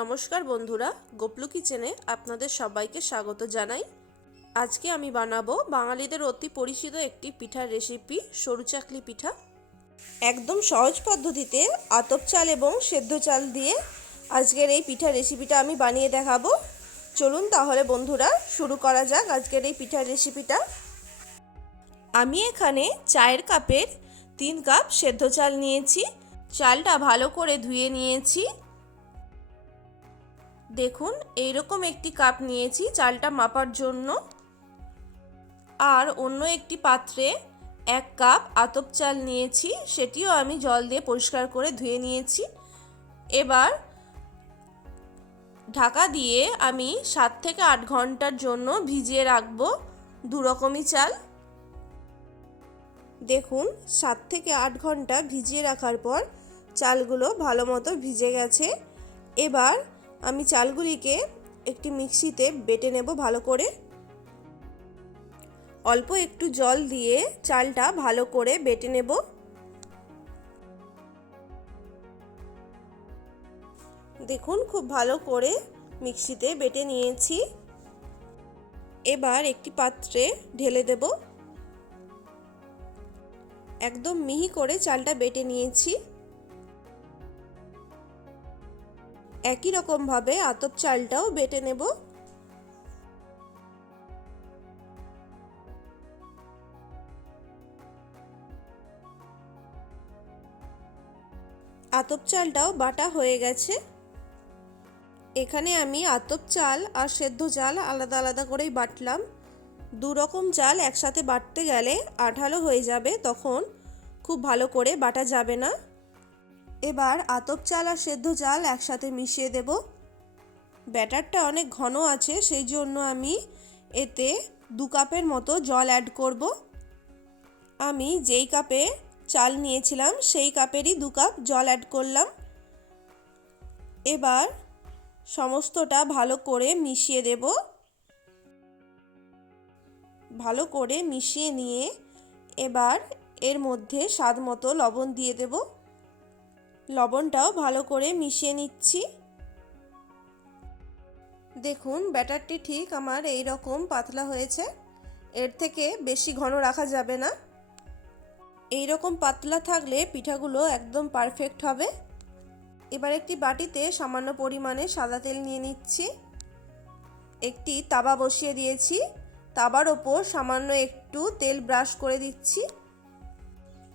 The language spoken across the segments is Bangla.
নমস্কার বন্ধুরা, গোপলু কিচেনে আপনাদের সবাইকে স্বাগত জানাই। আজকে আমি বানাবো বাঙালিদের অতি পরিচিত একটি পিঠার রেসিপি, সরু চাকলি পিঠা। একদম সহজ পদ্ধতিতে আতপ চাল এবং সেদ্ধ চাল দিয়ে আজকের এই পিঠার রেসিপিটা আমি বানিয়ে দেখাবো। চলুন তাহলে বন্ধুরা শুরু করা যাক আজকের এই পিঠার রেসিপিটা। আমি এখানে চায়ের কাপের 3 কাপ সেদ্ধ চাল নিয়েছি। চালটা ভালো করে ধুয়ে নিয়েছি। দেখুন এইরকম একটি কাপ নিয়েছি চালটা মাপার জন্য। আর অন্য একটি পাত্রে 1 কাপ আতপ চাল নিয়েছি, সেটিও আমি জল দিয়ে পরিষ্কার করে ধুয়ে নিয়েছি। এবার ঢাকা দিয়ে আমি 7 থেকে 8 ঘন্টার জন্য ভিজিয়ে রাখবো দু রকমই চাল। দেখুন 7 থেকে 8 ঘন্টা ভিজিয়ে রাখার পর চালগুলো ভালো মতো ভিজে গেছে। এবার আমি চালগুলিকে একটি মিক্সিতে বেটে নেব ভালো করে। অল্প একটু জল দিয়ে চালটা ভালো করে বেটে নেব। দেখুন খুব ভালো করে মিক্সিতে বেটে নিয়েছি। এবার একটি পাত্রে ঢেলে দেব। একদম মিহি করে চালটা বেটে নিয়েছি। একই রকম ভাবে আতপ চালটাও বেটে নেব। আতপ চালটাও বাটা হয়ে গেছে। এখানে আমি আতপ চাল আর সেদ্ধ চাল আলাদা আলাদা করেই বাটলাম। দু রকম চাল একসাথে বাটতে গেলে আঠালো হয়ে যাবে, তখন খুব ভালো করে বাটা যাবে না। এবার আতপ চাল আর সেদ্ধ চাল একসাথে মিশিয়ে দেব। ব্যাটারটা অনেক ঘন আছে, সেই জন্য আমি এতে 2 কাপের মতো জল অ্যাড করব। আমি যেই কাপে চাল নিয়েছিলাম সেই কাপেরই 2 কাপ জল অ্যাড করলাম। এবার সমস্তটা ভালো করে মিশিয়ে দেব। ভালো করে মিশিয়ে নিয়ে এবার এর মধ্যে স্বাদ মতো লবণ দিয়ে দেব। লবণটাও ভালো করে মিশিয়ে নিচ্ছি। দেখুন ব্যাটারটি ঠিক আমার এই রকম পাতলা হয়েছে। এর থেকে বেশি ঘন রাখা যাবে না। এই রকম পাতলা থাকলে পিঠাগুলো একদম পারফেক্ট হবে। এবার একটি বাটিতে সামান্য পরিমাণে সাদা তেল নিয়ে নিচ্ছি। একটি তাওয়া বসিয়ে দিয়েছি। তাওয়ার ওপর সামান্য একটু তেল ব্রাশ করে দিচ্ছি।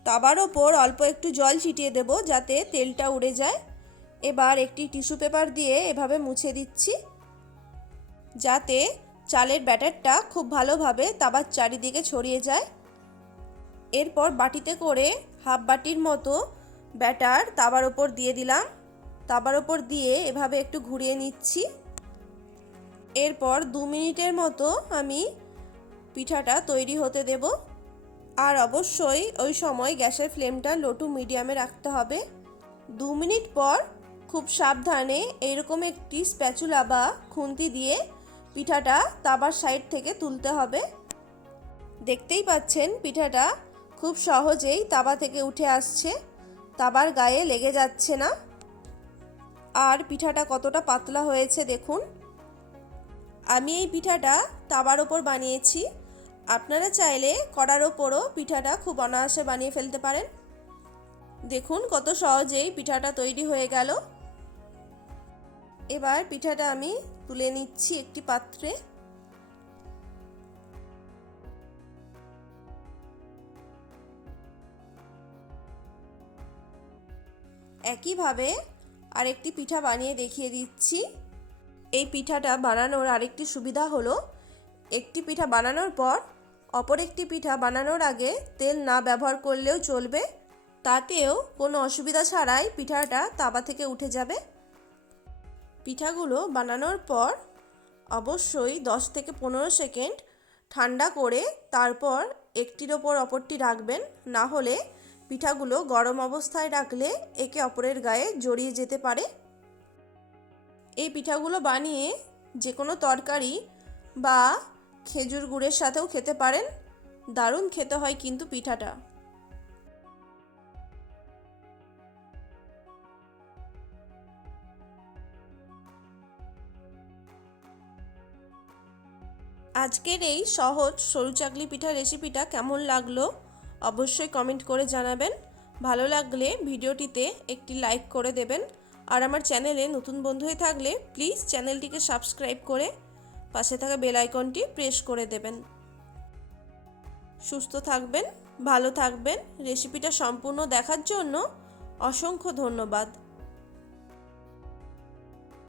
তাওয়ার ওপর অল্প একটু জল ছিটিয়ে দেব যাতে তেলটা উড়ে যায়। এবার একটি টিস্যু পেপার দিয়ে এভাবে মুছে দিচ্ছি যাতে চালের ব্যাটারটা খুব ভালোভাবে তাওয়ার চারিদিকে ছড়িয়ে যায়। এরপর বাটিতে করে হাফ বাটির মতো ব্যাটার তাওয়ার ওপর দিয়ে দিলাম। তাওয়ার ওপর দিয়ে এভাবে একটু ঘুরিয়ে নিচ্ছি। এরপর 2 মিনিটের মতো আমি পিঠাটা তৈরি হতে দেব। আর অবশ্যই ওই সময় গ্যাসের ফ্লেমটা লো টু মিডিয়ামে রাখতে হবে। 2 মিনিট পর খুব সাবধানে এইরকম একটি স্প্যাচুলা বা খুন্তি দিয়ে পিঠাটা তাওয়ার সাইড থেকে তুলতে হবে। দেখতেই পাচ্ছেন পিঠাটা খুব সহজেই তাওয়া থেকে উঠে আসছে, তাওয়ার গায়ে লেগে যাচ্ছে না। আর পিঠাটা কতটা পাতলা হয়েছে দেখুন। আমি এই পিঠাটা তাওয়ার ওপর বানিয়েছি। আপনারা চাইলে কড়ার ওপরও পিঠাটা খুব অনায়াসে বানিয়ে ফেলতে পারেন। দেখুন কত সহজেই পিঠাটা তৈরি হয়ে গেল। এবার পিঠাটা আমি তুলে নিচ্ছি একটি পাত্রে। একইভাবে আরেকটি পিঠা বানিয়ে দেখিয়ে দিচ্ছি। এই পিঠাটা বানানোর আরেকটি সুবিধা হলো, একটি পিঠা বানানোর পর অপর একটি পিঠা বানানোর আগে তেল না ব্যবহার করলেও চলবে। তাতেও কোনো অসুবিধা ছাড়াই পিঠাটা তাওয়া থেকে উঠে যাবে। পিঠাগুলো বানানোর পর অবশ্যই 10 থেকে 15 সেকেন্ড ঠান্ডা করে তারপর একটির ওপর অপরটি রাখবেন, না হলে পিঠাগুলো গরম অবস্থায় রাখলে একে অপরের গায়ে জড়িয়ে যেতে পারে। এই পিঠাগুলো বানিয়ে যে কোনো তরকারি বা খেজুর গুড়ের সাথেও খেতে পারেন। দারুণ খেতে হয় কিন্তু পিঠাটা। আজকের এই সহজ সরু চাকলি পিঠা রেসিপিটা কেমন লাগলো অবশ্যই কমেন্ট করে জানাবেন। ভালো লাগলে ভিডিওটিতে একটি লাইক করে দেবেন। আর আমার চ্যানেলে নতুন বন্ধু হয়ে থাকলে প্লিজ চ্যানেলটিকে সাবস্ক্রাইব করে পাশে থাকা বেল আইকনটি প্রেস করে দেবেন। সুস্থ থাকবেন, ভালো থাকবেন। রেসিপিটা সম্পূর্ণ দেখার জন্য অসংখ্য ধন্যবাদ।